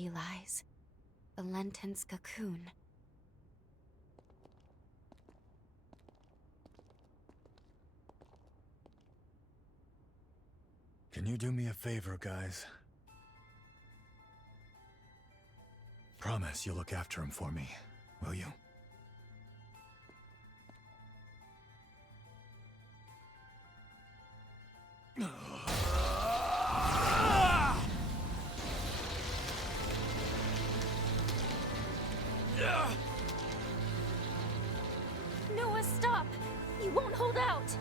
he lies. Valentin's cocoon. Can you do me a favor, guys? Promise you'll look after him for me, will you? Noah, stop! You won't hold out!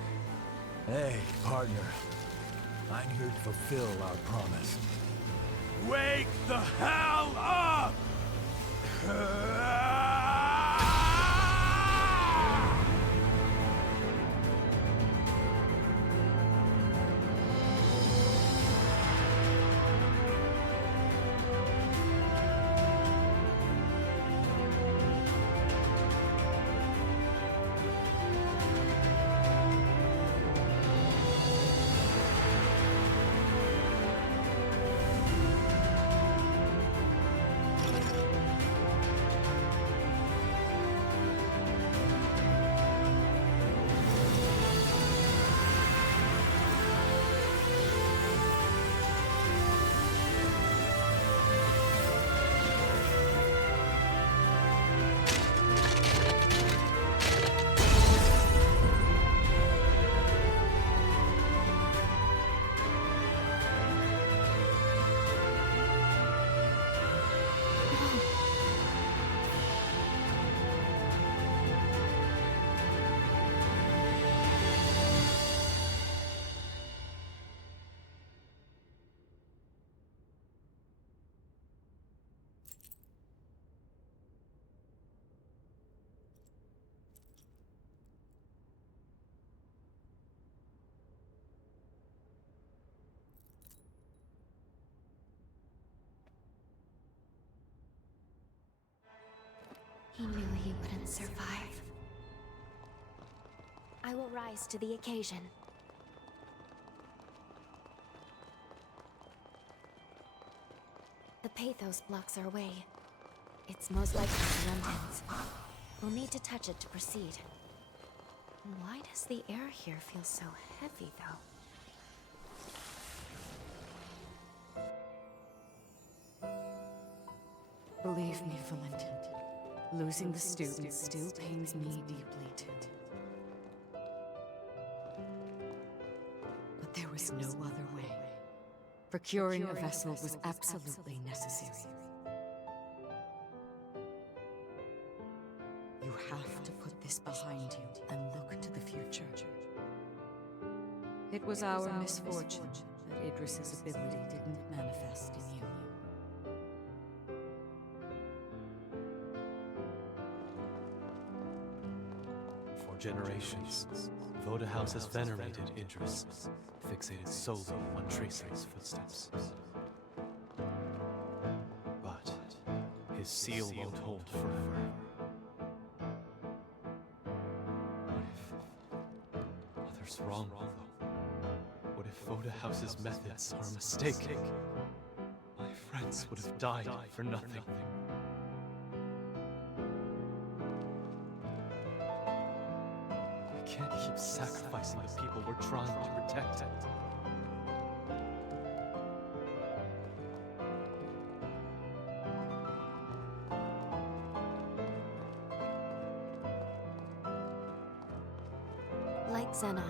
Hey, partner. I'm here to fulfill our promise. Wake the hell up! He knew he wouldn't survive. I will rise to the occasion. The Pathos blocks our way. It's most likely Valentin's. We'll need to touch it to proceed. Why does the air here feel so heavy, though? Believe me, Valentin. Losing the student still pains me deeply, too. But there was no other way. Procuring a vessel was absolutely necessary. You have to put this behind you and look to the future. It was our misfortune that Idris's ability didn't manifest in you. Generations, Voda House has venerated Idris, fixated solely on tracing his footsteps. But his seal won't hold forever. What if others wrong, though? What if Voda House's methods are a mistake? My friends would have died for nothing. We can't keep sacrificing the people we're trying to protect. Like Xenon,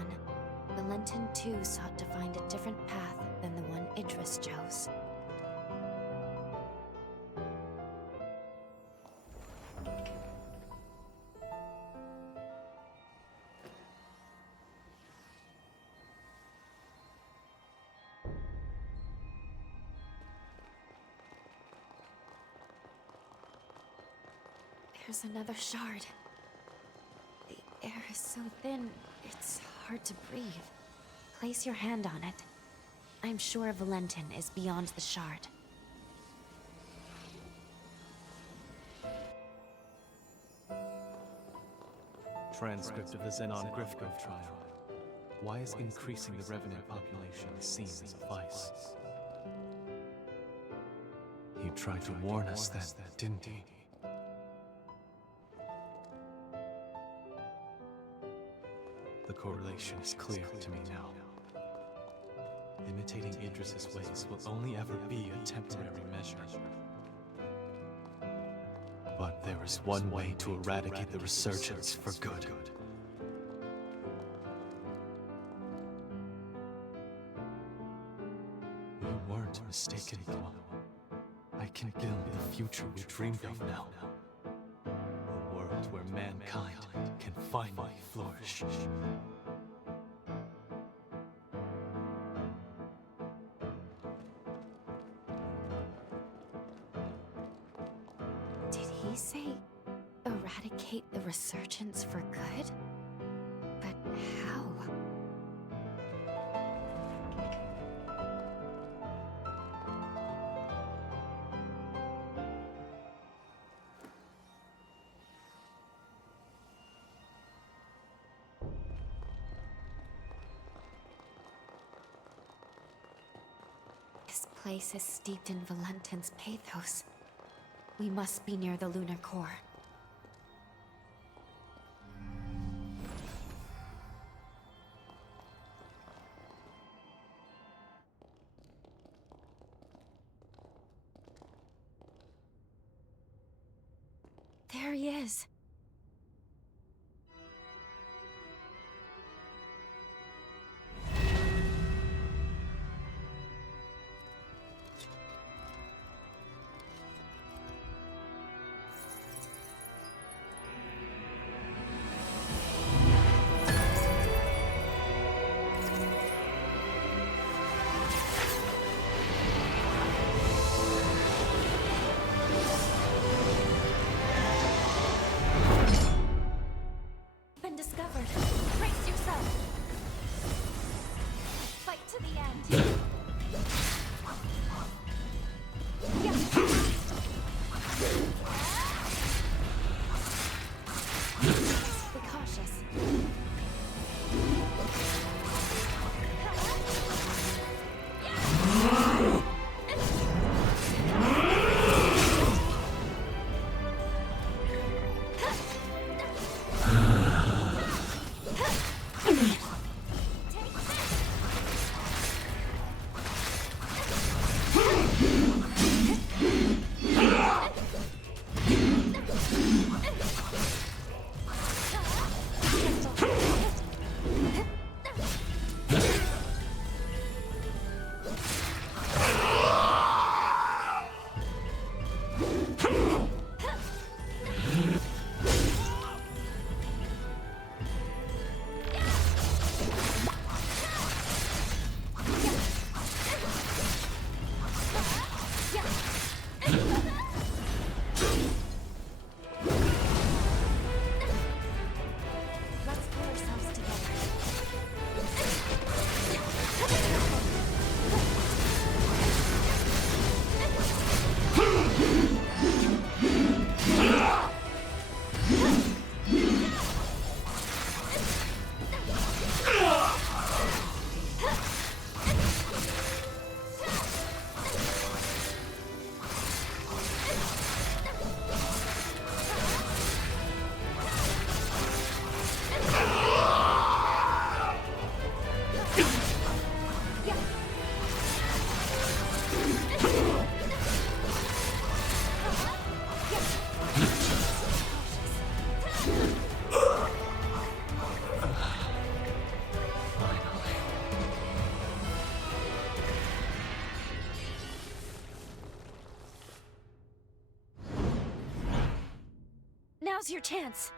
Valentin too sought to find a different path than the one Idris chose. There's another shard. The air is so thin, it's hard to breathe. Place your hand on it. I'm sure Valentin is beyond the shard. Transcript of the Xenon Grifgrove trial. Why is increasing the Revenant population seen as a vice? He tried to warn us then, didn't he? The correlation is clear to me now. Imitating Idris's ways will only ever be a temporary measure. But there is one way to eradicate the resurgence for good. We weren't mistaken, Guam. I can build the future we dreamed of now. A world where mankind can finally flourish. Did he say eradicate the resurgence for good? But how? This place is steeped in Valentin's pathos. We must be near the lunar core. There he is. Been discovered. Brace yourself. Fight to the end. Yeah. Be cautious. Let's pull ourselves together. Now's your chance.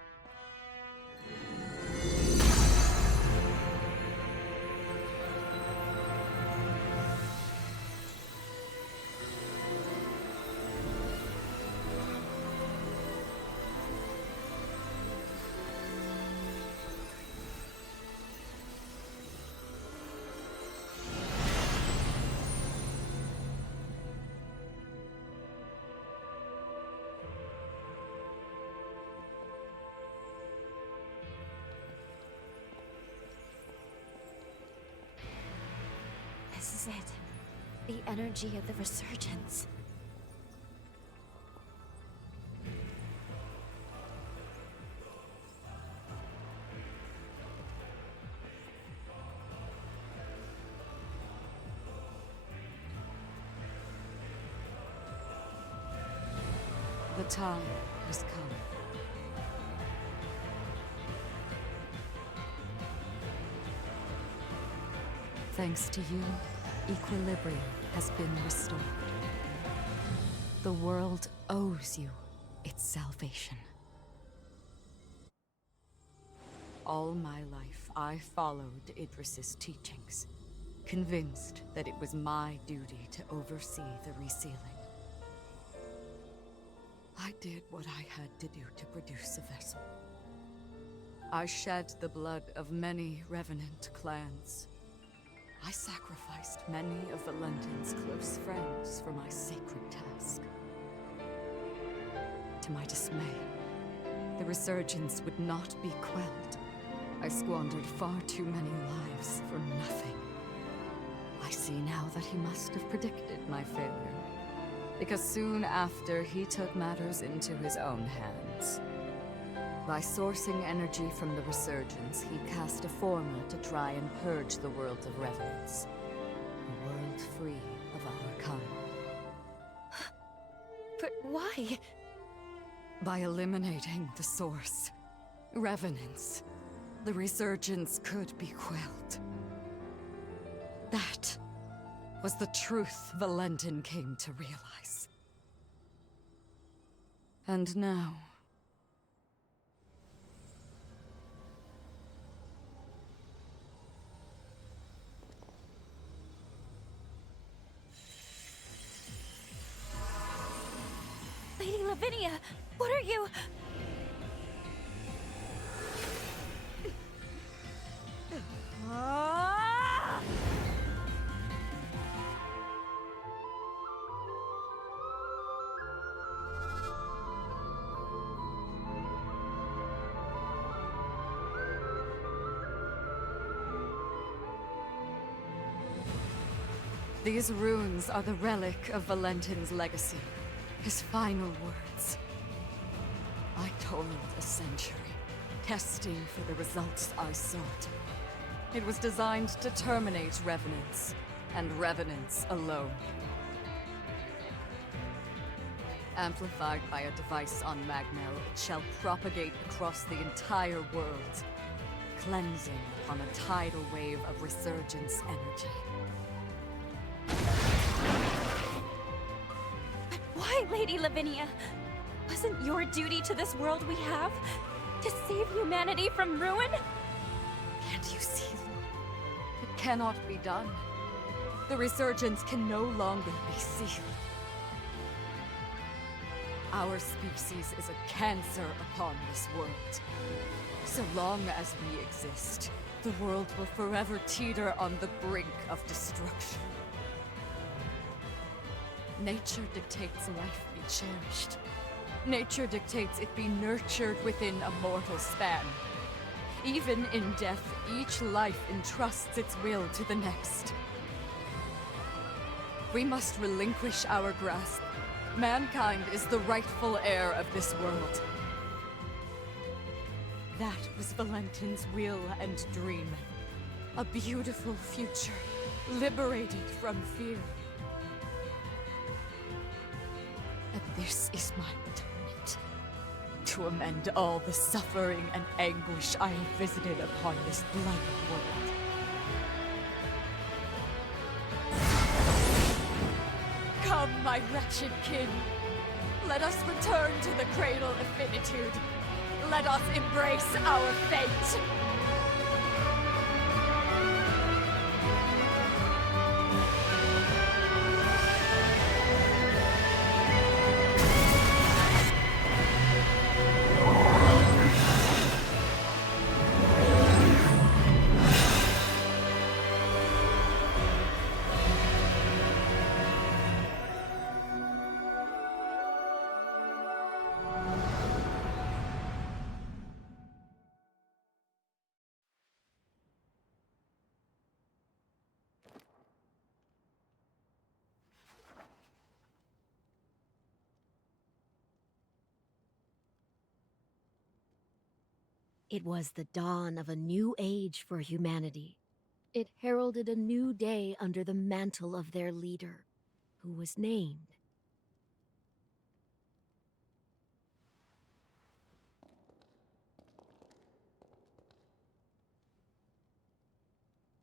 This is it. The energy of the resurgence. The time has come. Thanks to you, equilibrium has been restored. The world owes you its salvation. All my life, I followed Idris's teachings, convinced that it was my duty to oversee the resealing. I did what I had to do to produce a vessel. I shed the blood of many Revenant clans. I sacrificed many of Valentin's close friends for my sacred task. To my dismay, the resurgence would not be quelled. I squandered far too many lives for nothing. I see now that he must have predicted my failure, because soon after he took matters into his own hands. By sourcing energy from the resurgence, he cast a formula to try and purge the world of revenants. A world free of our kind. But why? By eliminating the source, revenants, the resurgence could be quelled. That was the truth Valentin came to realize. And now... Lady Lavinia, what are you? These runes are the relic of Valentin's legacy. His final words. I toiled a century, testing for the results I sought. It was designed to terminate revenants, and revenants alone. Amplified by a device on Magnell, it shall propagate across the entire world, cleansing upon a tidal wave of resurgence energy. Why, Lady Lavinia? Wasn't your duty to this world we have to save humanity from ruin? Can't you see? It cannot be done. The resurgence can no longer be sealed. Our species is a cancer upon this world. So long as we exist, the world will forever teeter on the brink of destruction. Nature dictates life be cherished. Nature dictates it be nurtured within a mortal span. Even in death, each life entrusts its will to the next. We must relinquish our grasp. Mankind is the rightful heir of this world. That was Valentin's will and dream. A beautiful future, liberated from fear. And this is my atonement. To amend all the suffering and anguish I have visited upon this blighted world. Come, my wretched kin. Let us return to the cradle of finitude. Let us embrace our fate. It was the dawn of a new age for humanity. It heralded a new day under the mantle of their leader, who was named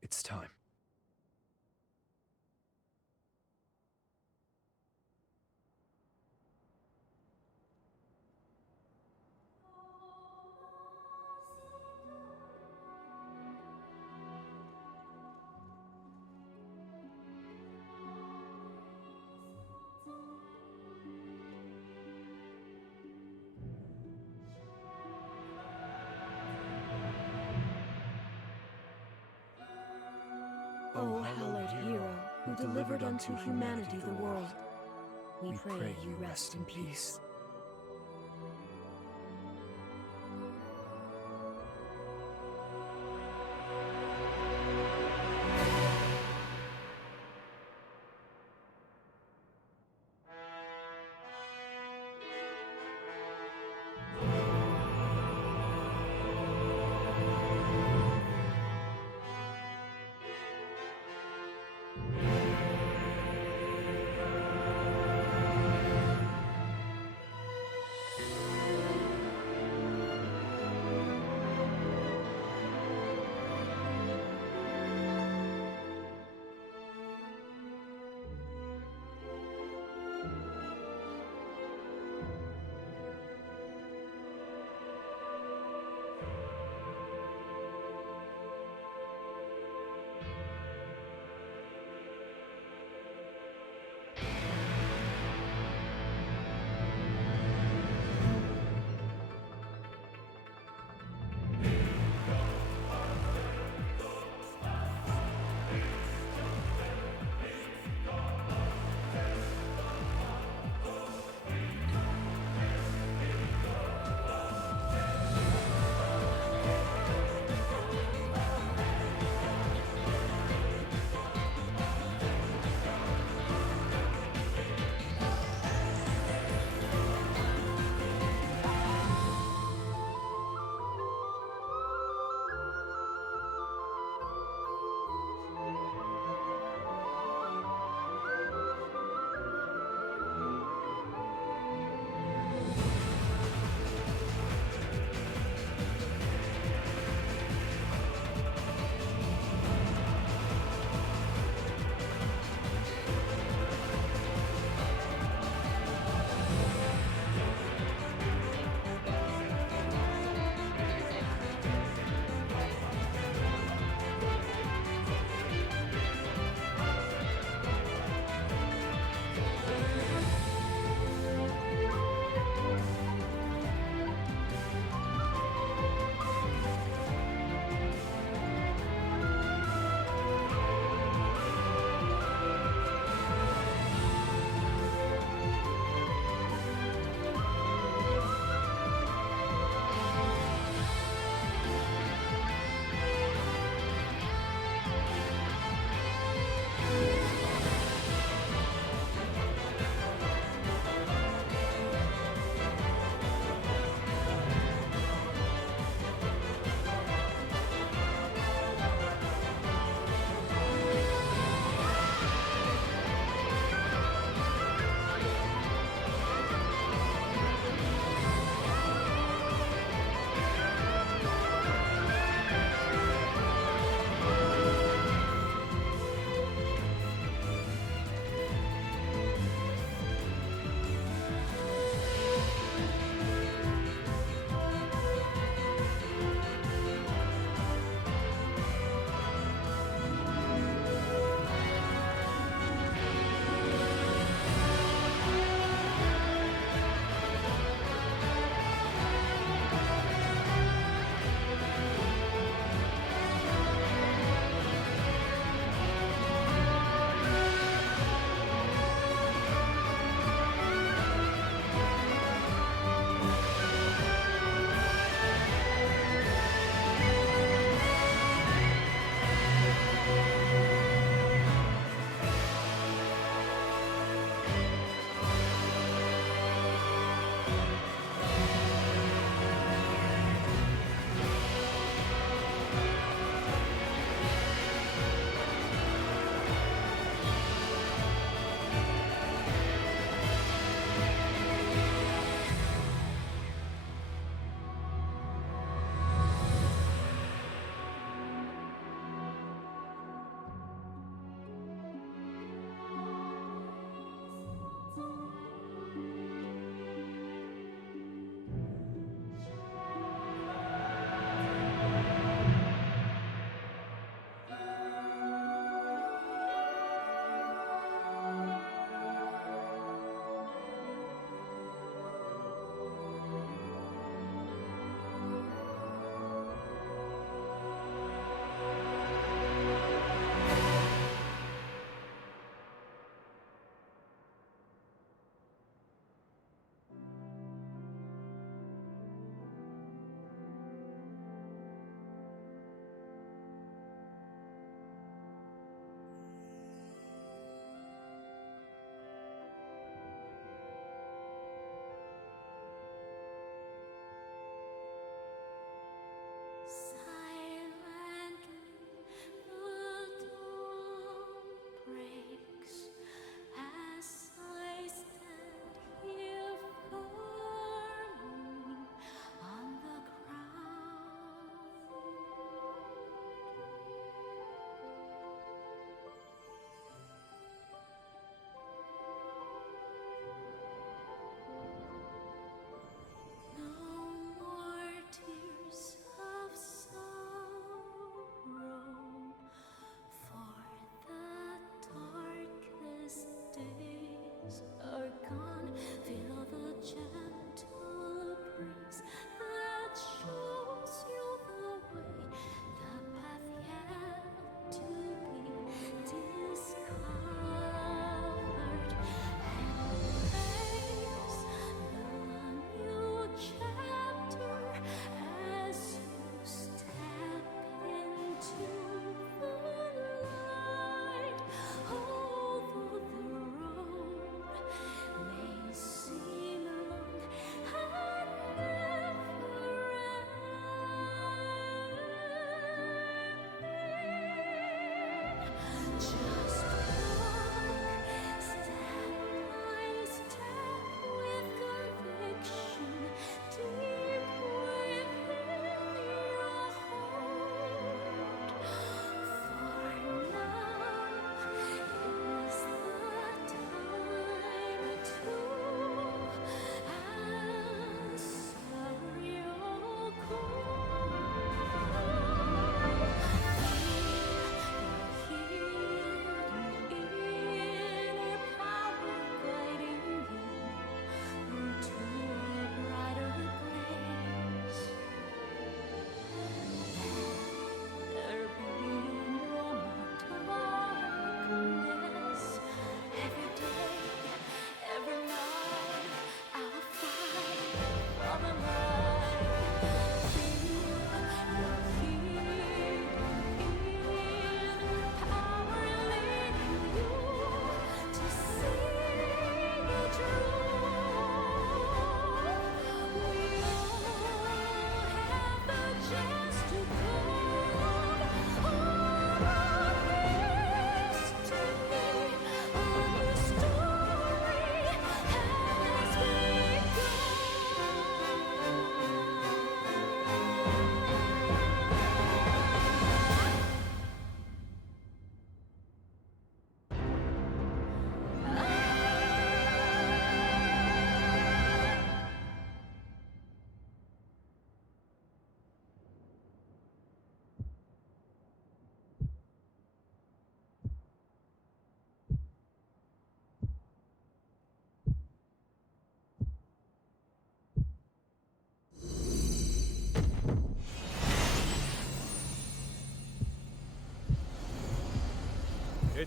It's time. O hallowed hero, who delivered unto humanity the world, we pray you rest in peace.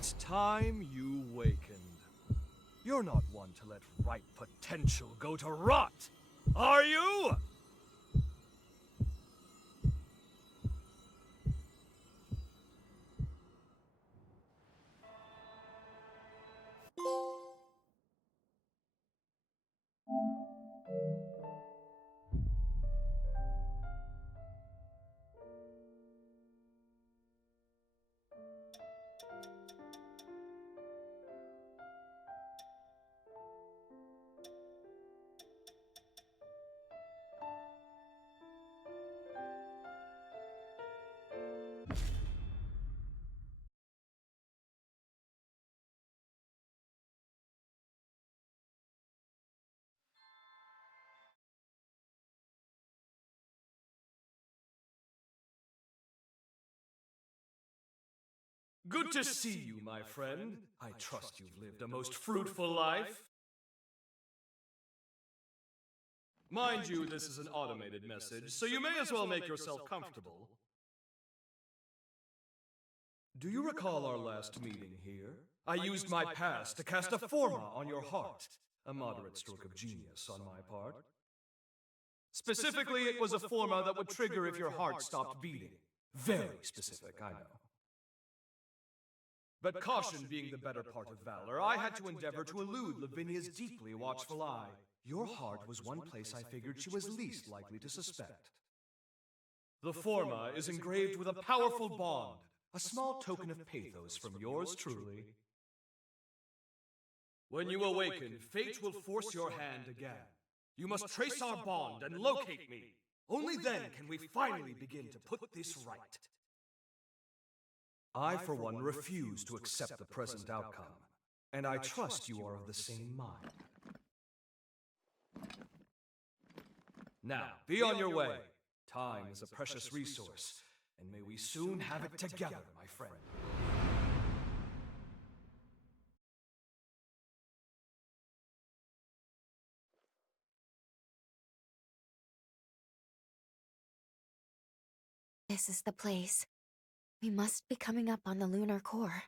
It's time you wakened. You're not one to let ripe potential go to rot, are you? Good to see you, my friend. I trust you've lived a most fruitful life. Mind you, this is an automated message, so you may as well make yourself comfortable. Do you recall our last meeting here? I used my past to cast a forma on your heart. A moderate stroke of genius on my part. Specifically, it was a forma that would trigger if your heart stopped beating. Very specific, I know. But caution being the better part of valor, I had to endeavor to elude Lavinia's deeply watchful eye. Your heart was one place I figured she was least likely to suspect. The forma is engraved with a powerful bond, a small token of pathos from yours truly. When you awaken, fate will force your hand again. You must trace our bond and locate me. Only then can we finally begin to put this right. I, for one, refuse to accept the present outcome, and I trust you are of the same mind. Now, be on your way. Time is a precious resource, and may we soon have it together, my friend. This is the place. We must be coming up on the lunar core.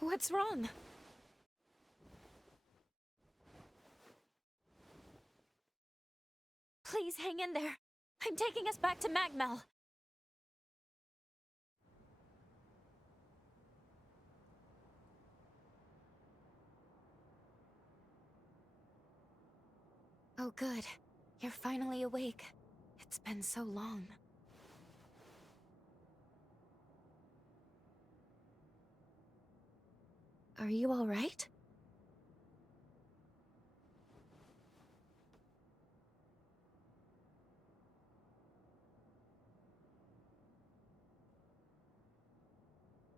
What's wrong? Please hang in there. I'm taking us back to Magmel. Oh, good. You're finally awake. It's been so long. Are you all right?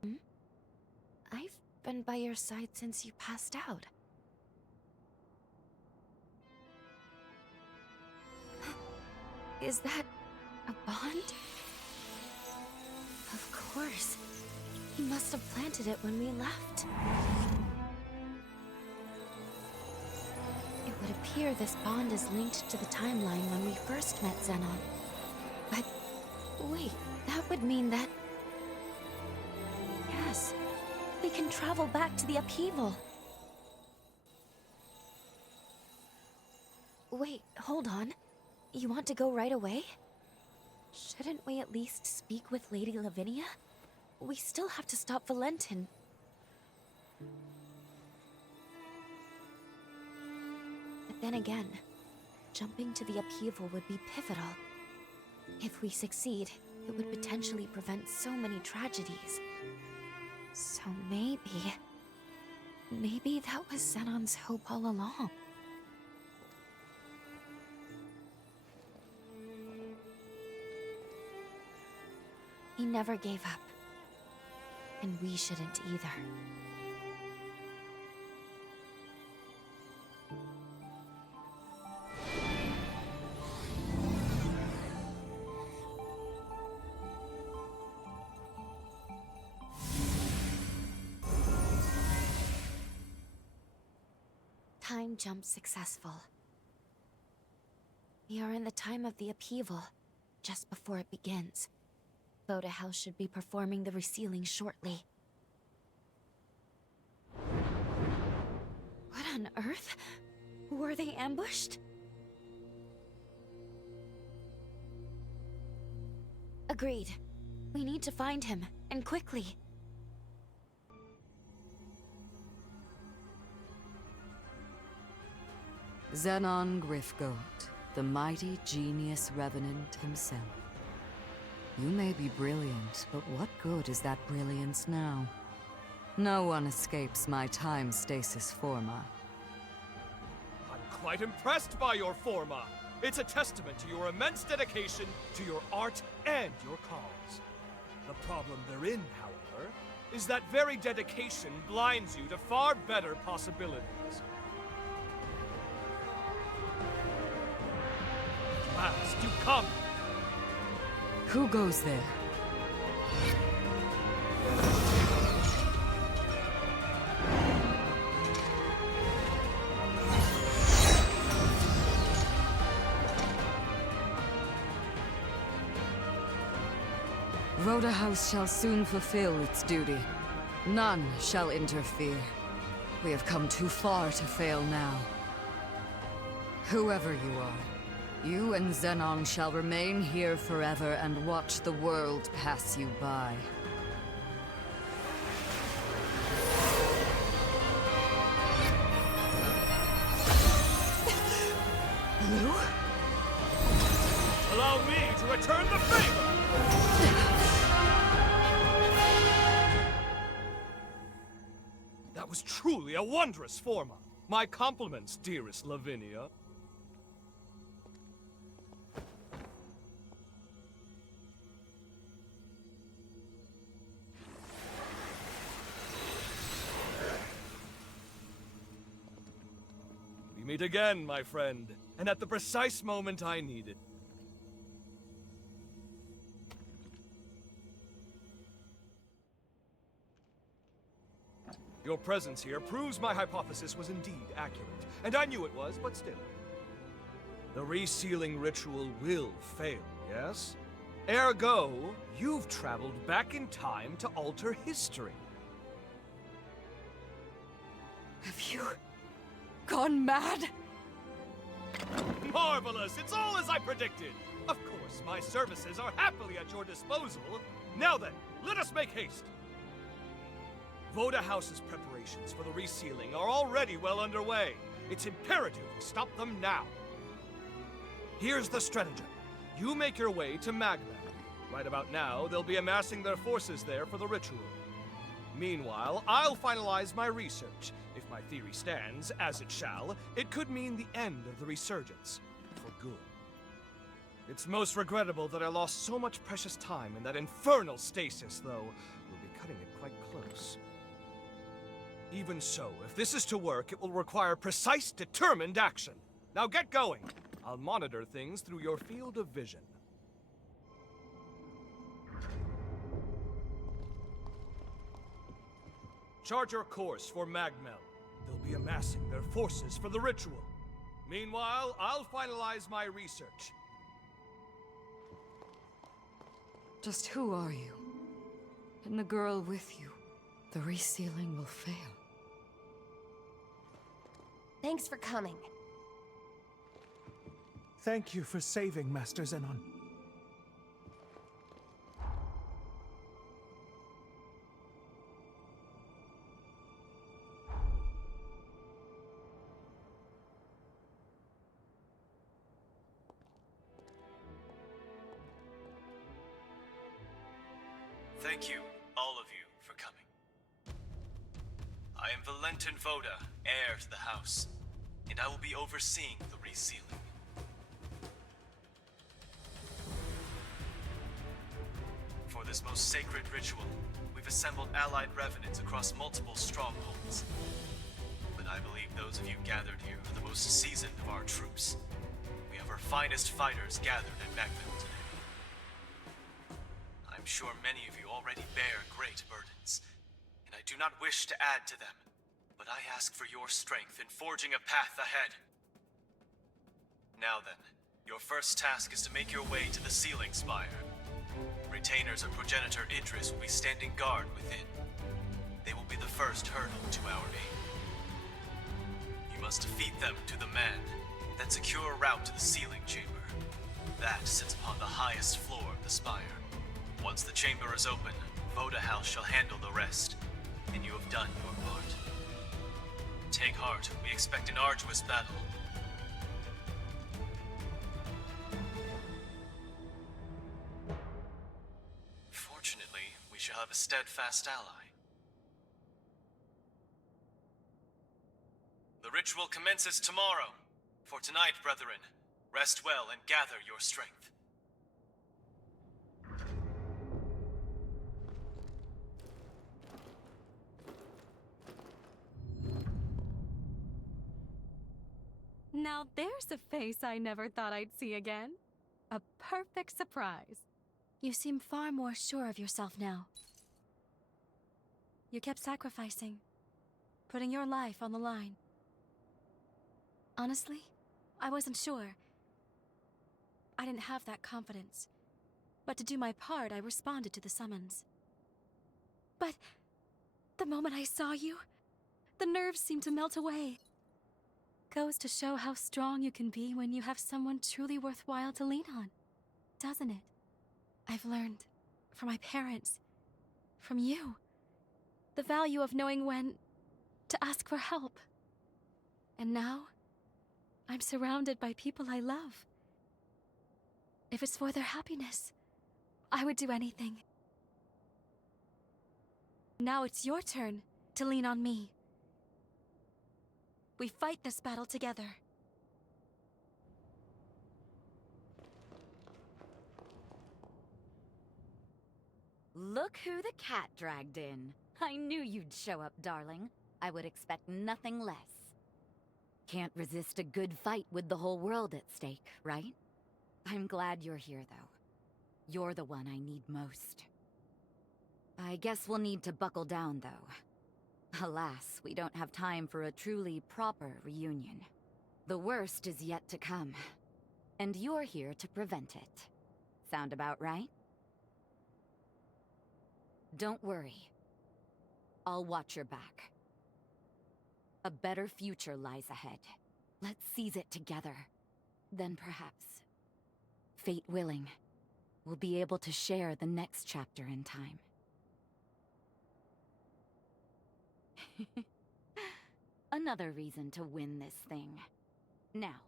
Hmm? I've been by your side since you passed out. Is that a bond? Of course. He must have planted it when we left. It would appear this bond is linked to the timeline when we first met Xenon. But wait, that would mean that... Yes, we can travel back to the upheaval. Wait, hold on. You want to go right away? Shouldn't we at least speak with Lady Lavinia? We still have to stop Valentin. But then again, jumping to the upheaval would be pivotal. If we succeed, it would potentially prevent so many tragedies. So maybe that was Xenon's hope all along. He never gave up. And we shouldn't either. Time jump successful. We are in the time of the upheaval, just before it begins. Voda House should be performing the resealing shortly. What on earth? Were they ambushed? Agreed. We need to find him, and quickly. Zenon Grifgoat, the mighty genius revenant himself. You may be brilliant, but what good is that brilliance now? No one escapes my time stasis forma. I'm quite impressed by your forma. It's a testament to your immense dedication to your art and your cause. The problem they're in, however, is that very dedication blinds you to far better possibilities. At last, you come! Who goes there? Voda House shall soon fulfill its duty. None shall interfere. We have come too far to fail now. Whoever you are, you and Zenon shall remain here forever and watch the world pass you by. Lou? Allow me to return the favor! That was truly a wondrous forma. My compliments, dearest Lavinia. We meet again, my friend, and at the precise moment I needed. Your presence here proves my hypothesis was indeed accurate, and I knew it was, but still. The resealing ritual will fail, yes? Ergo, you've traveled back in time to alter history. Have you gone mad? Marvelous! It's all as I predicted! Of course, my services are happily at your disposal. Now then, let us make haste! Voda House's preparations for the resealing are already well underway. It's imperative we stop them now. Here's the stratagem. You make your way to Magna. Right about now, they'll be amassing their forces there for the ritual. Meanwhile, I'll finalize my research. If my theory stands, as it shall, it could mean the end of the resurgence. For good. It's most regrettable that I lost so much precious time in that infernal stasis, though. We'll be cutting it quite close. Even so, if this is to work, it will require precise, determined action. Now get going. I'll monitor things through your field of vision. Chart your course for Magmel. They'll be amassing their forces for the ritual. Meanwhile, I'll finalize my research. Just who are you? And the girl with you? The resealing will fail. Thanks for coming. Thank you for saving Master Zenon. Thank you, all of you, for coming. I am Valentin Voda, heir to the house, and I will be overseeing the resealing. For this most sacred ritual, we've assembled allied revenants across multiple strongholds. But I believe those of you gathered here are the most seasoned of our troops. We have our finest fighters gathered at Magmel today. I'm sure many of you already bear great burdens, and I do not wish to add to them, but I ask for your strength in forging a path ahead. Now then, Your first task is to make your way to the Sealing Spire. Retainers of Progenitor Idris will be standing guard within. They will be the first hurdle to our aim. You must defeat them to the man, then secure a route to the sealing chamber. That sits upon the highest floor of the spire. Once the chamber is open, Voda House shall handle the rest, and you have done your part. Take heart, we expect an arduous battle. Fortunately, we shall have a steadfast ally. The ritual commences tomorrow. For tonight, brethren, rest well and gather your strength. Now there's a face I never thought I'd see again. A perfect surprise. You seem far more sure of yourself now. You kept sacrificing, putting your life on the line. Honestly, I wasn't sure. I didn't have that confidence. But to do my part, I responded to the summons. But the moment I saw you, the nerves seemed to melt away. Goes to show how strong you can be when you have someone truly worthwhile to lean on, doesn't it? I've learned from my parents, from you, the value of knowing when to ask for help. And now, I'm surrounded by people I love. If it's for their happiness, I would do anything. Now it's your turn to lean on me. We fight this battle together. Look who the cat dragged in. I knew you'd show up, darling. I would expect nothing less. Can't resist a good fight with the whole world at stake, right? I'm glad you're here, though. You're the one I need most. I guess we'll need to buckle down, though. Alas, we don't have time for a truly proper reunion. The worst is yet to come, and you're here to prevent it. Sound about right? Don't worry. I'll watch your back. A better future lies ahead. Let's seize it together. Then perhaps, fate willing, we'll be able to share the next chapter in time. Another reason to win this thing. Now,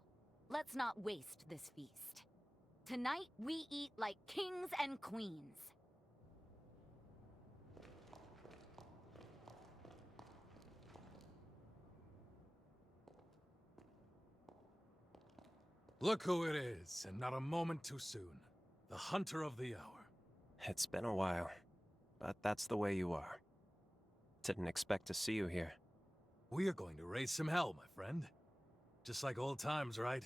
let's not waste this feast. Tonight, we eat like kings and queens. Look who it is, and not a moment too soon. The Hunter of the Hour. It's been a while, but that's the way you are. Didn't expect to see you here. We are going to raise some hell, my friend. Just like old times, right?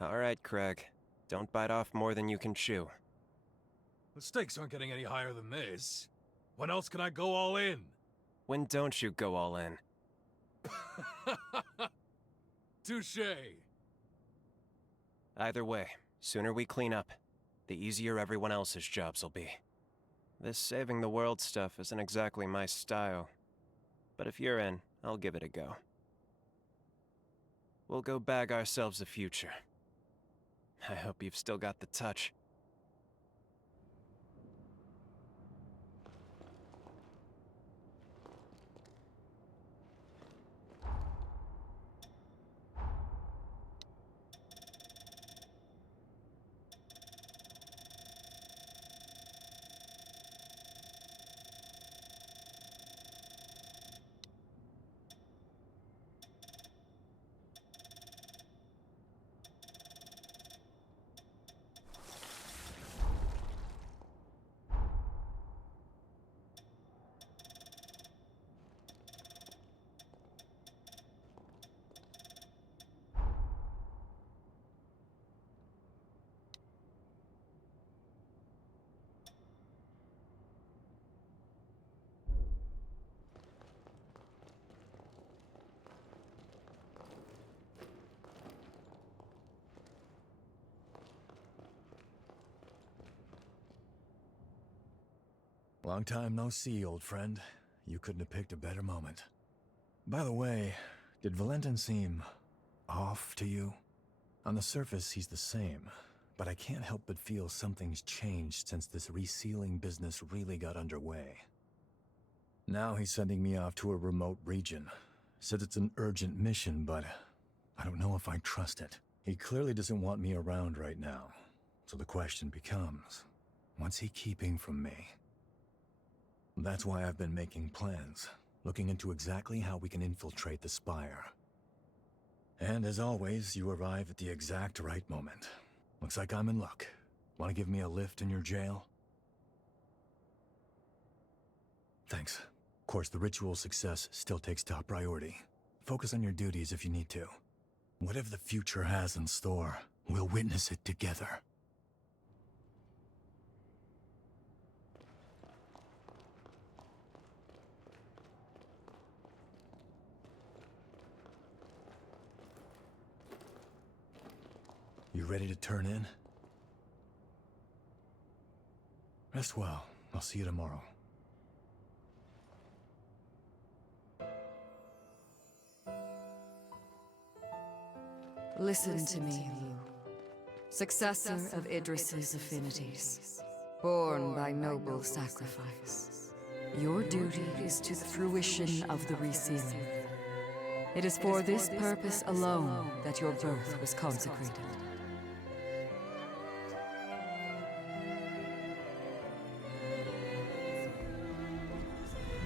All right, Craig. Don't bite off more than you can chew. The stakes aren't getting any higher than this. When else can I go all in? When don't you go all in? Touché. Either way, sooner we clean up, the easier everyone else's jobs will be. This saving the world stuff isn't exactly my style, but if you're in, I'll give it a go. We'll go bag ourselves a future. I hope you've still got the touch. Long time no see, old friend. You couldn't have picked a better moment. By the way, did Valentin seem off to you? On the surface, he's the same, but I can't help but feel something's changed since this resealing business really got underway. Now he's sending me off to a remote region. Says it's an urgent mission, but I don't know if I trust it. He clearly doesn't want me around right now, so the question becomes, what's he keeping from me? That's why I've been making plans, looking into exactly how we can infiltrate the Spire. And as always, you arrive at the exact right moment. Looks like I'm in luck. Want to give me a lift in your jail? Thanks. Of course, the ritual's success still takes top priority. Focus on your duties if you need to. Whatever the future has in store, we'll witness it together. You ready to turn in? Rest well. I'll see you tomorrow. Listen to me, Lu. Successor of Idris's affinities, born by noble sacrifice. Your duty is to the fruition of the resealing. It is for this purpose alone that your birth was consecrated.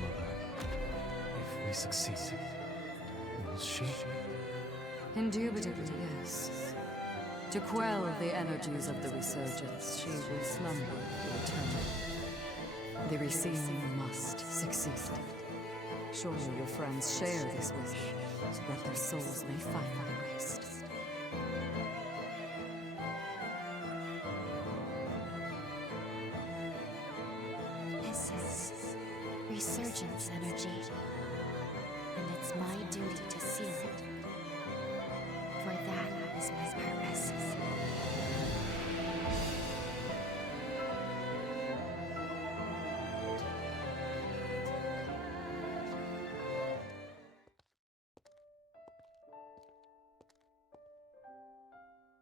Mother, if we succeed, will she? Indubitably, yes. To quell the energies of the resurgence, she will slumber for eternity. The resealing must succeed. Surely your friends share this wish, so that their souls may finally rest. This is resurgence energy, and it's my duty to seal it. For that is my purpose.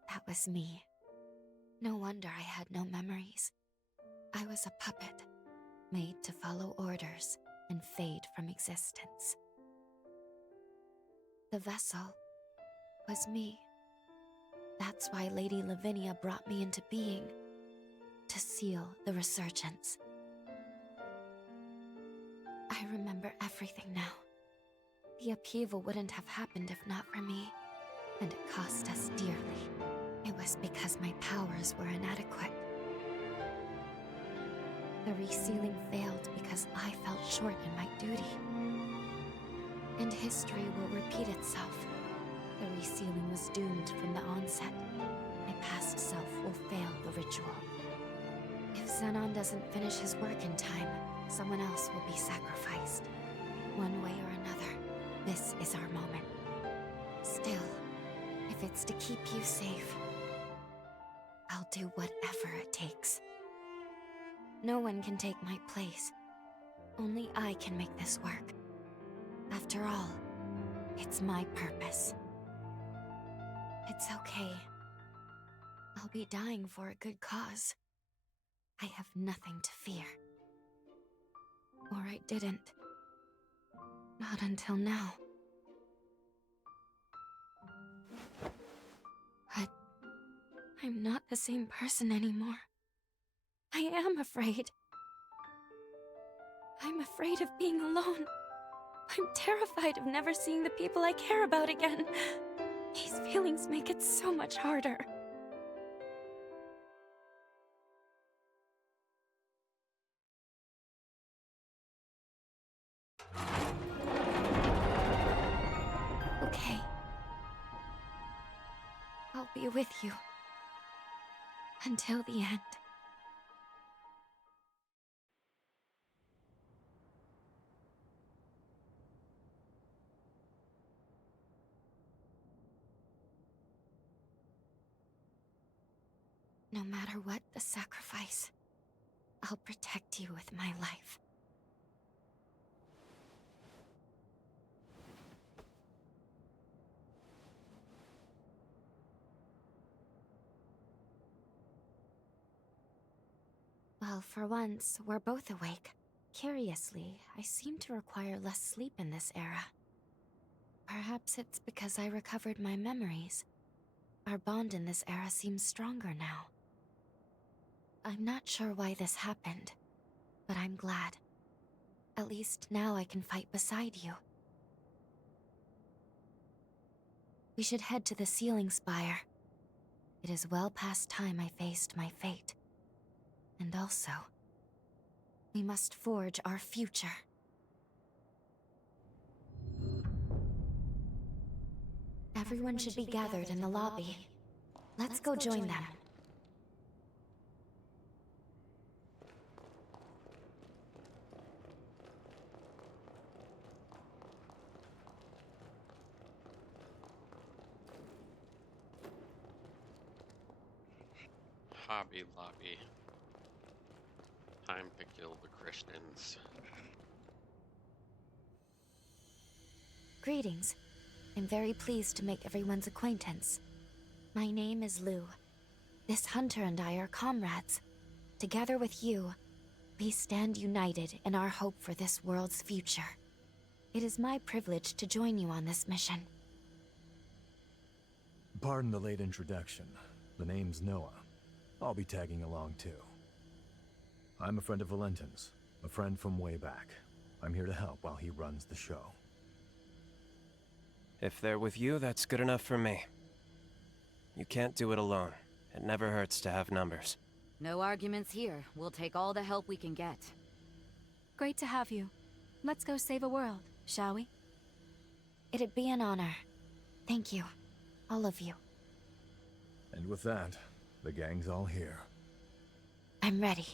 That was me. No wonder I had no memories. I was a puppet, made to follow orders and fade from existence. The vessel was me. That's why Lady Lavinia brought me into being, to seal the resurgence. I remember everything now. The upheaval wouldn't have happened if not for me, and it cost us dearly. It was because my powers were inadequate. The resealing failed because I fell short in my duty. And history will repeat itself. The resealing was doomed from the onset. My past self will fail the ritual. If Xenon doesn't finish his work in time, someone else will be sacrificed. One way or another, this is our moment. Still, if it's to keep you safe, I'll do whatever it takes. No one can take my place. Only I can make this work. After all, it's my purpose. It's okay. I'll be dying for a good cause. I have nothing to fear. Or I didn't. Not until now. But I'm not the same person anymore. I am afraid. I'm afraid of being alone. I'm terrified of never seeing the people I care about again. These feelings make it so much harder. Okay. I'll be with you. Until the end. No matter what the sacrifice, I'll protect you with my life. Well, for once, we're both awake. Curiously, I seem to require less sleep in this era. Perhaps it's because I recovered my memories. Our bond in this era seems stronger now. I'm not sure why this happened, but I'm glad. At least now I can fight beside you. We should head to the Sealing Spire. It is well past time I faced my fate. And also, we must forge our future. Everyone should be gathered in the lobby. Let's go join them. Hobby Lobby. Time to kill the Christians. Greetings. I'm very pleased to make everyone's acquaintance. My name is Lou. This hunter and I are comrades. Together with you, we stand united in our hope for this world's future. It is my privilege to join you on this mission. Pardon the late introduction. The name's Noah. I'll be tagging along too. I'm a friend of Valentin's, a friend from way back. I'm here to help while he runs the show. If they're with you, that's good enough for me. You can't do it alone. It never hurts to have numbers. No arguments here. We'll take all the help we can get. Great to have you. Let's go save a world, shall we? It'd be an honor. Thank you. All of you. And with that, the gang's all here. I'm ready.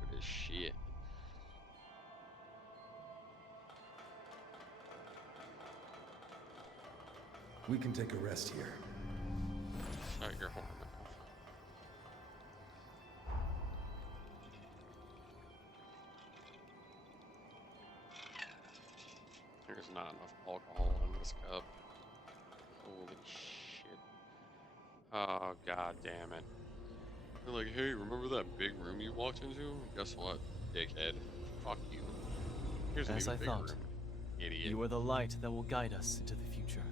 stupid as shit. We can take a rest here. Oh, you're horrible. There's not enough alcohol in this cup. Holy shit. Oh, god damn it. They're like, hey, remember that big room you walked into? Guess what, dickhead? Fuck you. Here's an As even I bigger thought, room. Idiot. you are the light that will guide us into the future.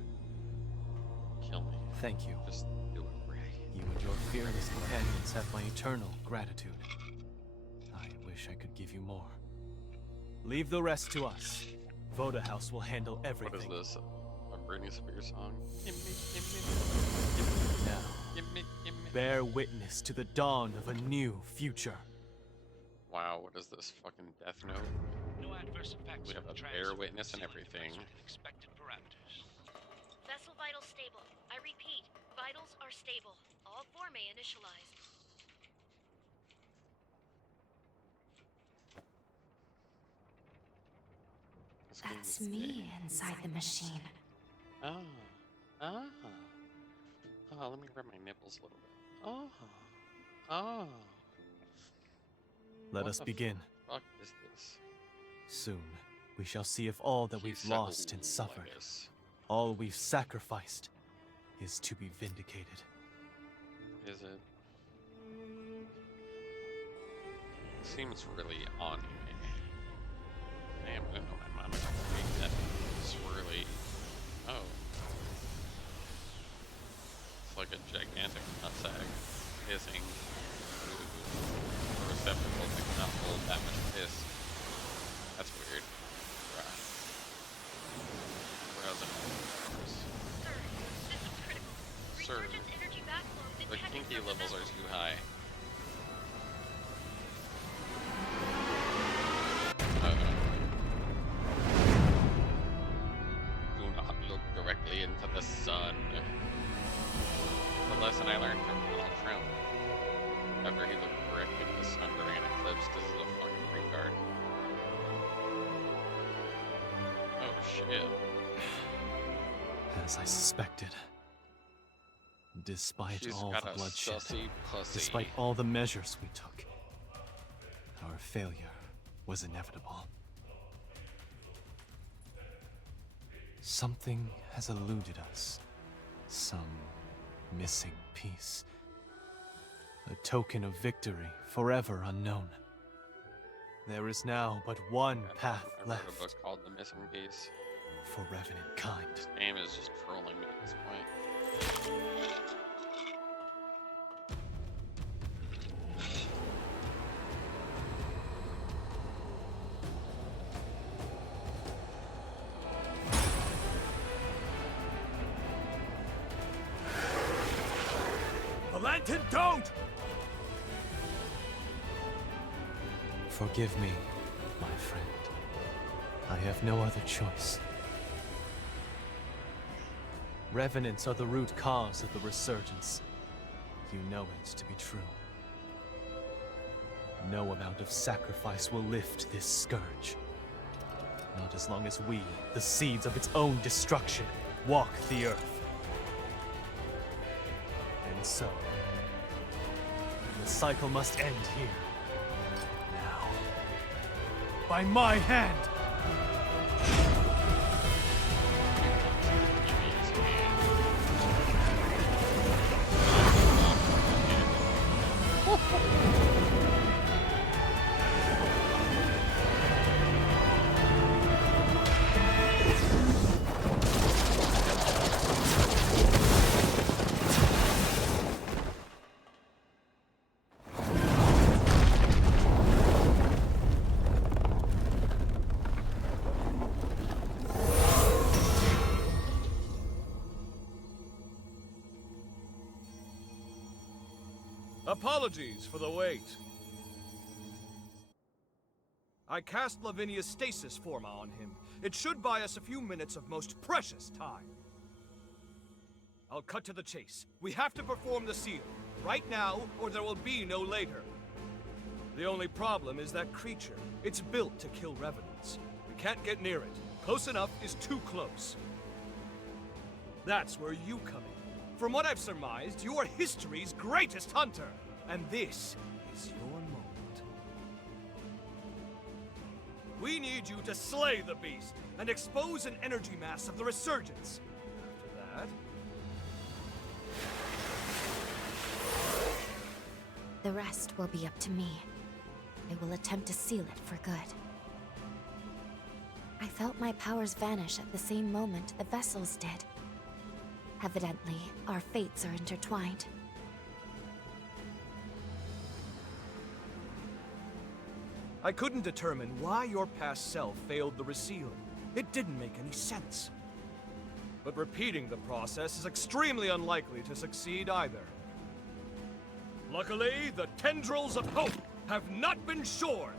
Kill me. Thank you. Just do it, Ray. You and your fearless companions have my eternal gratitude. I wish I could give you more. Leave the rest to us. Voda House will handle everything. What is this? A Britney Spears song? Now, bear witness to the dawn of a new future. Wow, what is this? Fucking Death Note? No adverse effects. We have a bear witness and everything. Expected parameters. Vessel vitals stable. I repeat, vitals are stable. All 4 may initialize. That's me inside the machine. Oh. Oh. Oh, let me rub my nipples a little bit. Oh. Oh. Let What us the begin. Fuck is this? Soon, we shall see if all that we've She's lost so and suffered, lettuce. all we've sacrificed, is to be vindicated. Is it? Seems really on me. Damn, I didn't know my mom was making that swirly. Oh. It's like a gigantic nutsack hissing through a receptacle that cannot hold that much piss. That's weird. Browsing. Sir, the kinky levels are too high. Do not look directly into the sun. The lesson I learned from Donald Trump. After he looked directly into the sun during an eclipse, this is a fucking retard. Oh shit. As I suspected. Despite She's all got the a bloodshed, sussy pussy. despite all the measures we took, our failure was inevitable. Something has eluded us. Some missing piece. A token of victory forever unknown. There is now but one path I wrote left a book called The Missing Piece. for Revenant kind. This game is just trolling me at this point. Valentin, don't! Forgive me, my friend. I have no other choice. Revenants are the root cause of the resurgence. You know it to be true. No amount of sacrifice will lift this scourge. Not as long as we, the seeds of its own destruction, walk the earth. And so, the cycle must end here. Now. By my hand! Apologies for the wait. I cast Lavinia's stasis forma on him. It should buy us a few minutes of most precious time. I'll cut to the chase. We have to perform the seal. Right now, or there will be no later. The only problem is that creature. It's built to kill revenants. We can't get near it. Close enough is too close. That's where you come in. From what I've surmised, you are history's greatest hunter. And this is your moment. We need you to slay the beast and expose an energy mass of the resurgence. After that... The rest will be up to me. I will attempt to seal it for good. I felt my powers vanish at the same moment the vessels did. Evidently, our fates are intertwined. I couldn't determine why your past self failed the resealing. It didn't make any sense. But repeating the process is extremely unlikely to succeed either. Luckily, the tendrils of hope have not been shorn.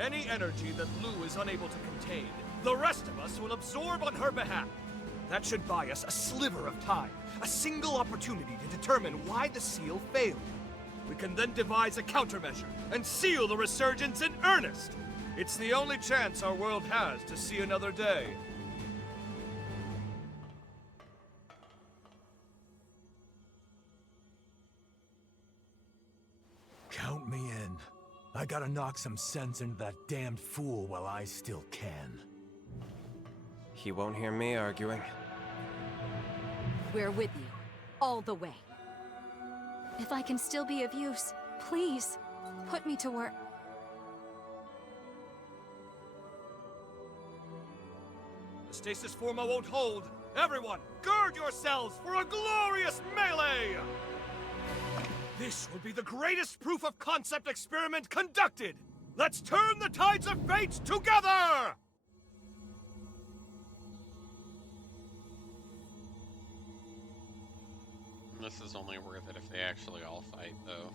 Any energy that Lou is unable to contain, the rest of us will absorb on her behalf. That should buy us a sliver of time, a single opportunity to determine why the seal failed. We can then devise a countermeasure and seal the resurgence in earnest. It's the only chance our world has to see another day. Count me in. I gotta knock some sense into that damned fool while I still can. He won't hear me arguing. We're with you, all the way. If I can still be of use, please, put me to work. The stasis forma won't hold. Everyone, gird yourselves for a glorious melee! This will be the greatest proof of concept experiment conducted! Let's turn the tides of fate together! This is only worth it if they actually all fight, though.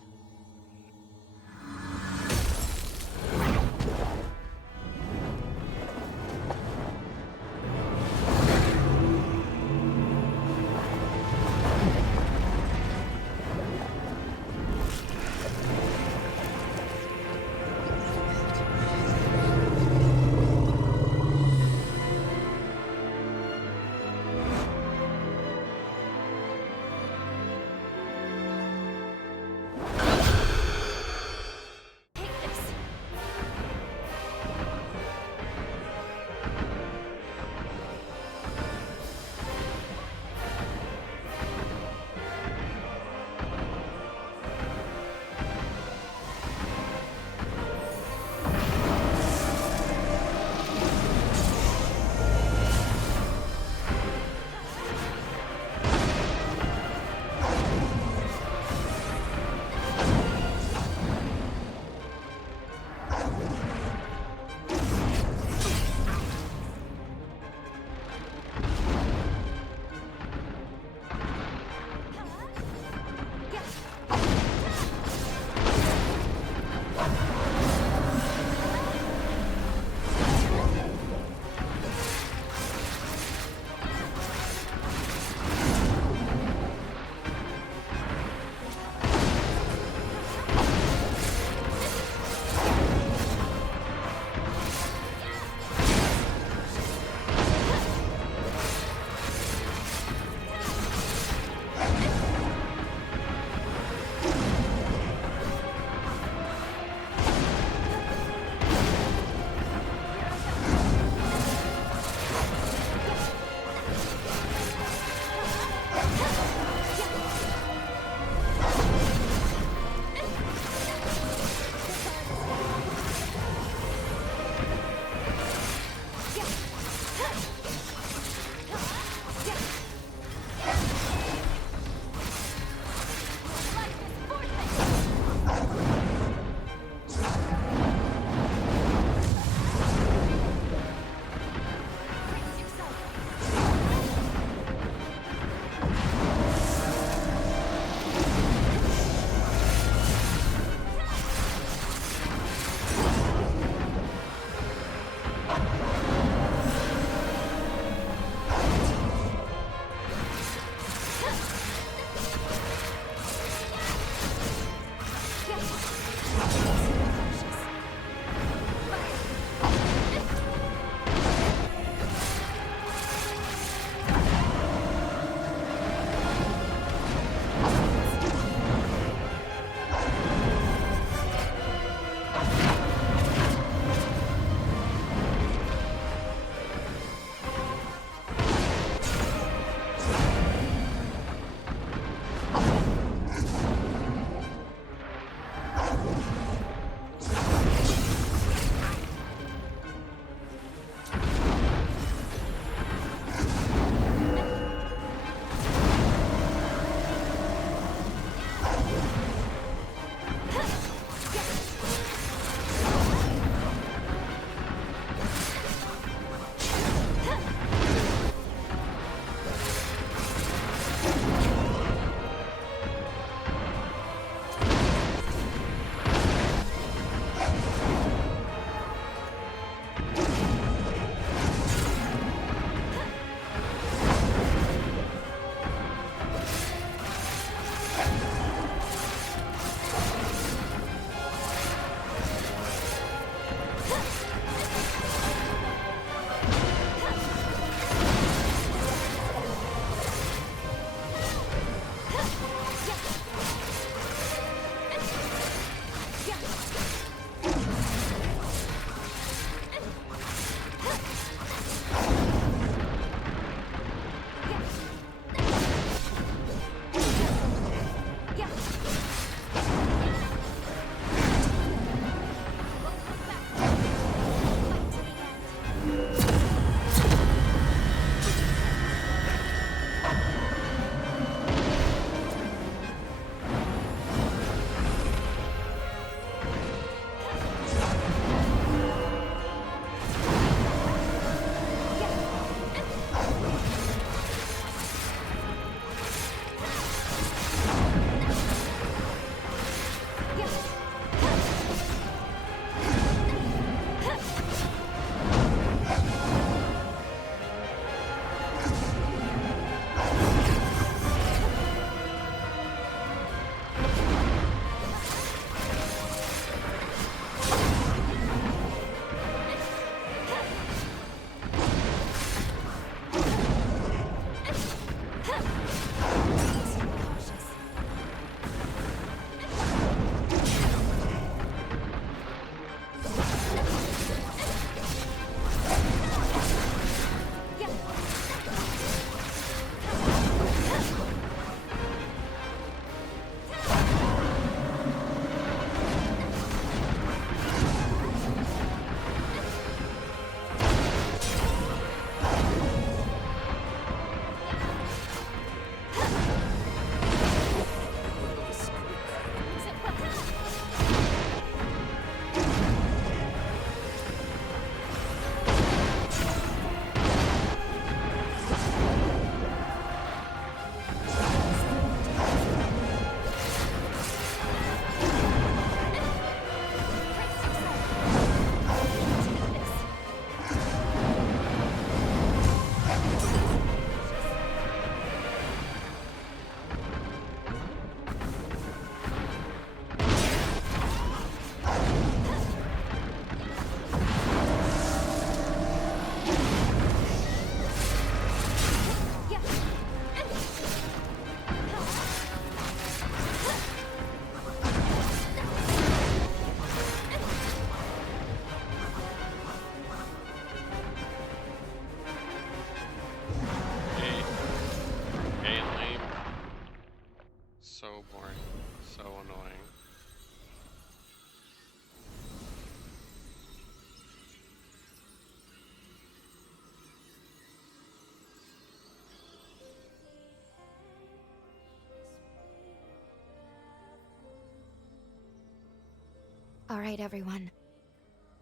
All right, everyone.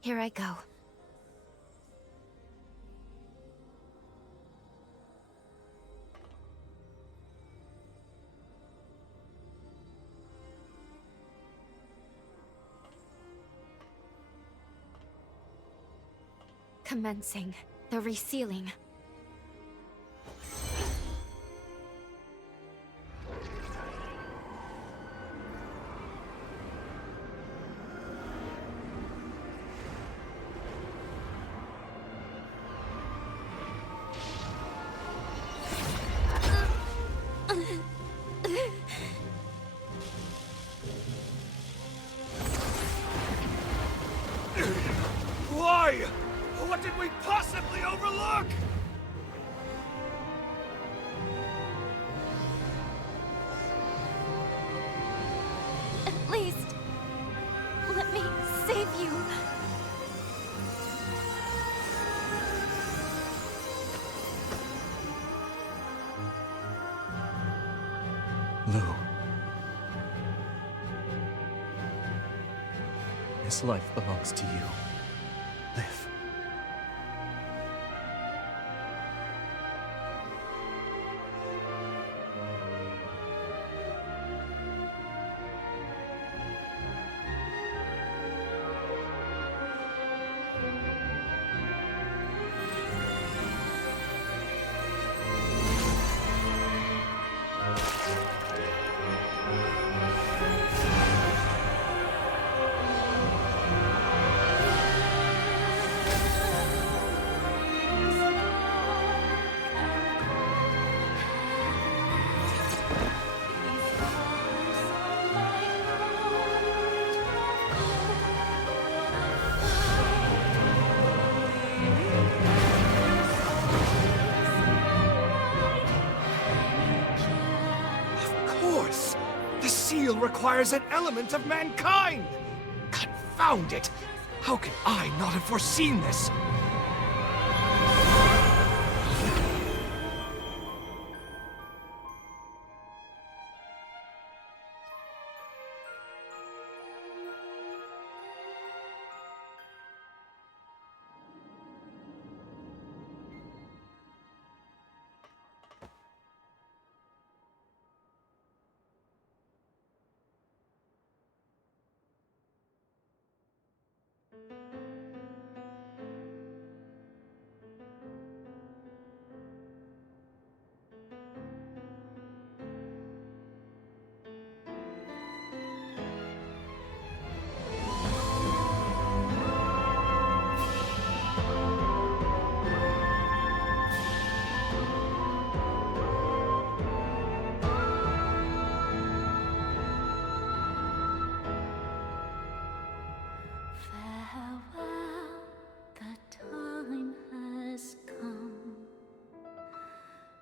Here I go. Commencing the resealing. Why? What did we possibly overlook? At least, let me save you. Lou. This life belongs to you. Live. The seal requires an element of mankind! Confound it! How could I not have foreseen this?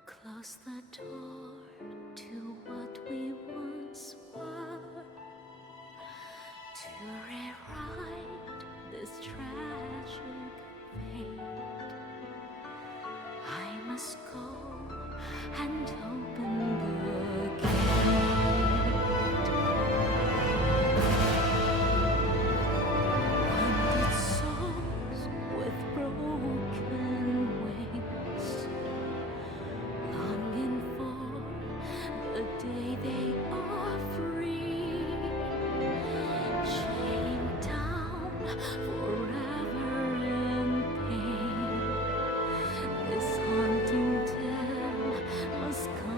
Close the door to what we once were, to rewrite this tragic fate. I must go and open the gate. Wounded souls with broken wings, longing for the day they are free, chained down forever in pain. This haunting tale must come.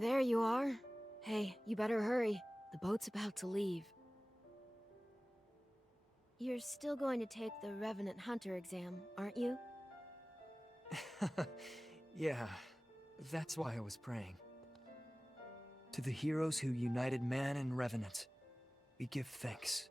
There you are. Hey, you better hurry. The boat's about to leave. You're still going to take the Revenant Hunter exam, aren't you? Yeah, that's why I was praying. To the heroes who united man and Revenant, we give thanks.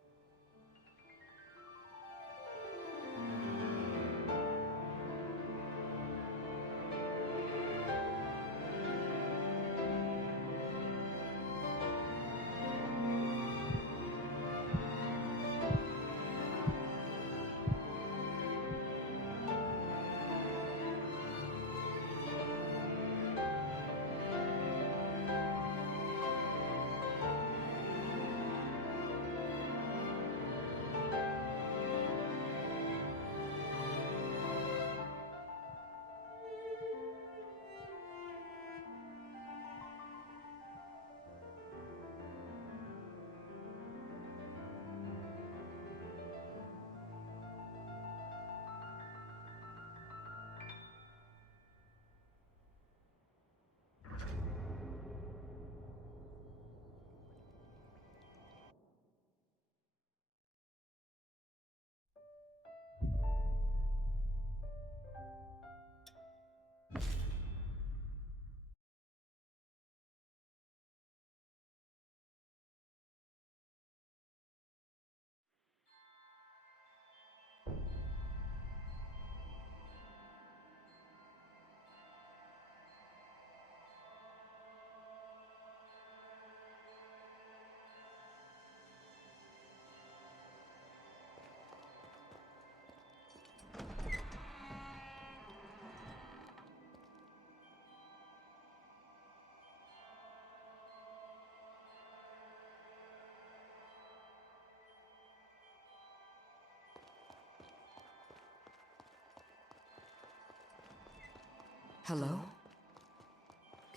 Hello?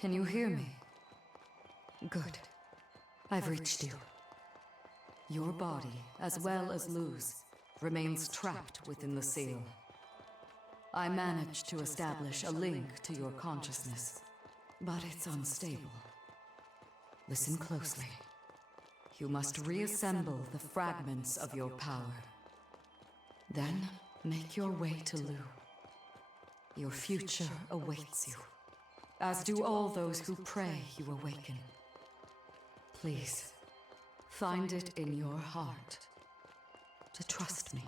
Can you hear me? Good. I've reached you. Your body, as well as Luz, remains trapped within the seal. I managed to establish a link to your consciousness, but it's unstable. Listen closely. You must reassemble the fragments of your power. Then, make your way to Lu. Your future awaits you, as do all those who pray you awaken. Please, find it in your heart to trust me.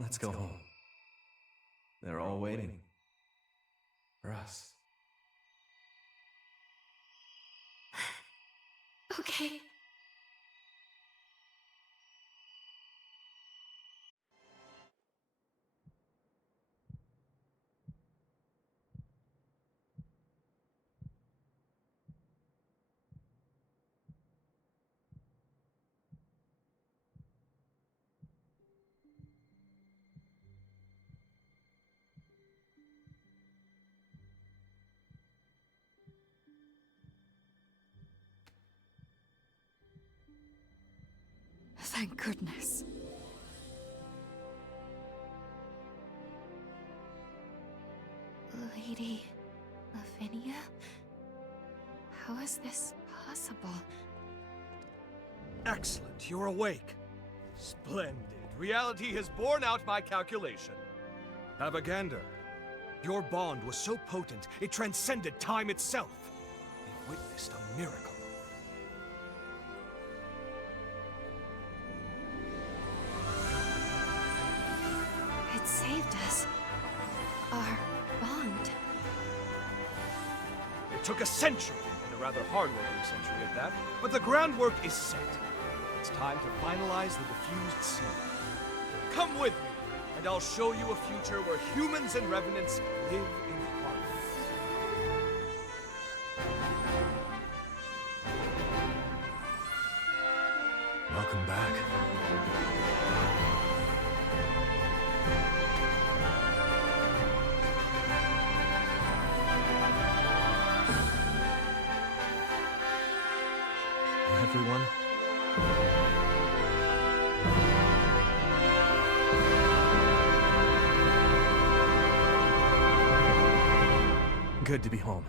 Let's go home. They're all waiting for us. Okay. Thank goodness. Lady Lavinia? How is this possible? Excellent, you're awake. Splendid. Reality has borne out my calculation. Have a gander. Your bond was so potent, it transcended time itself. We witnessed a miracle. It saved us. Our bond. It took a century, and a rather hard-working century at that, but the groundwork is set. It's time to finalize the diffused seed. Come with me, and I'll show you a future where humans and revenants live in harmony. Welcome back. Everyone? Good to be home.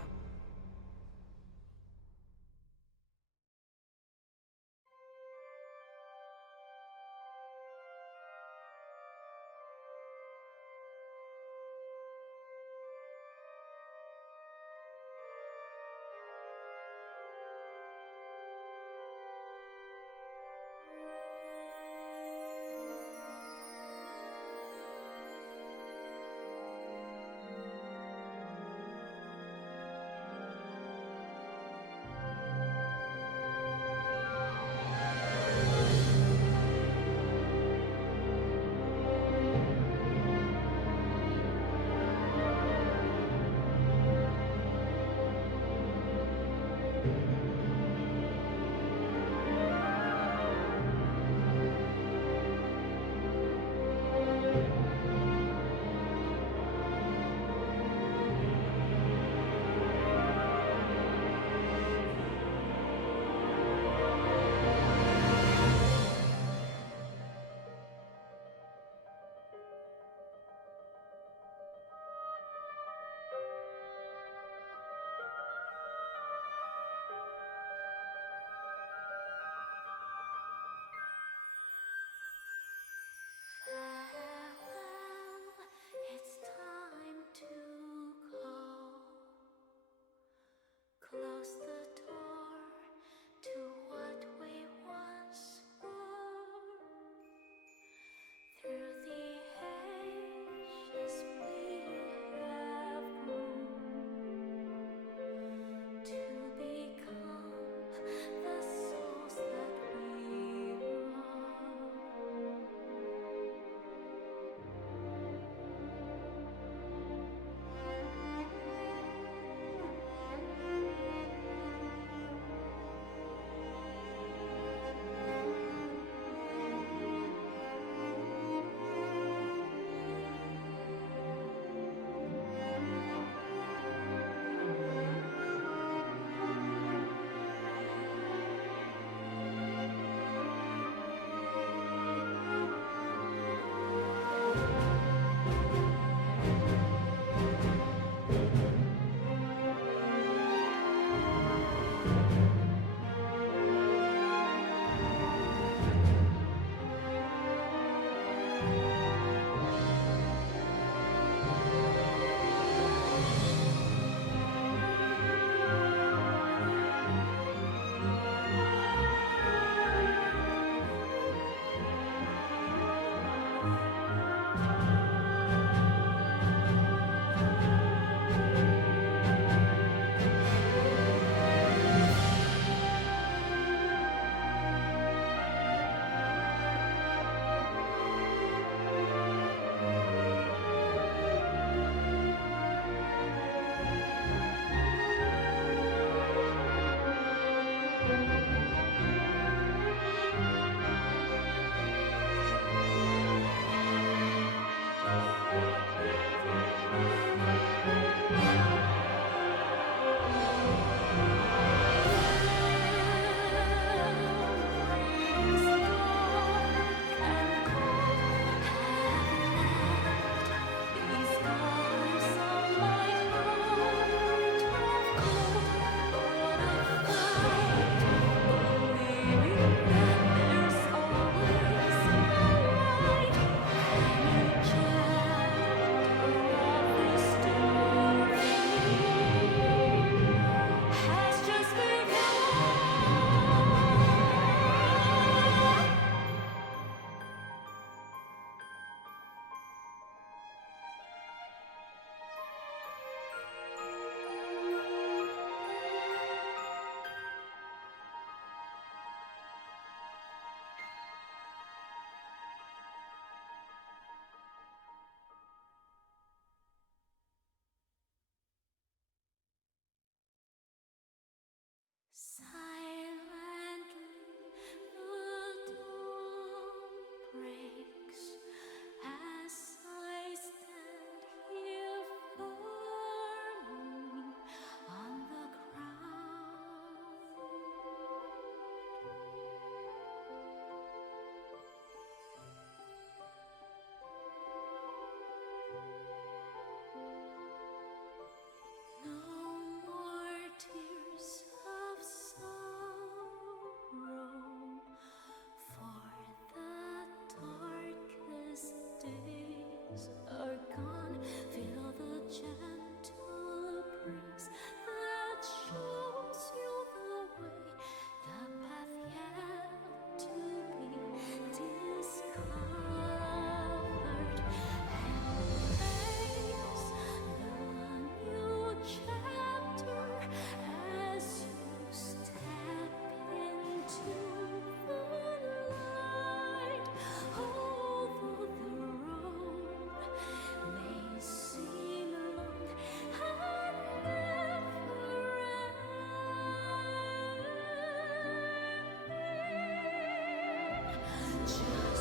child.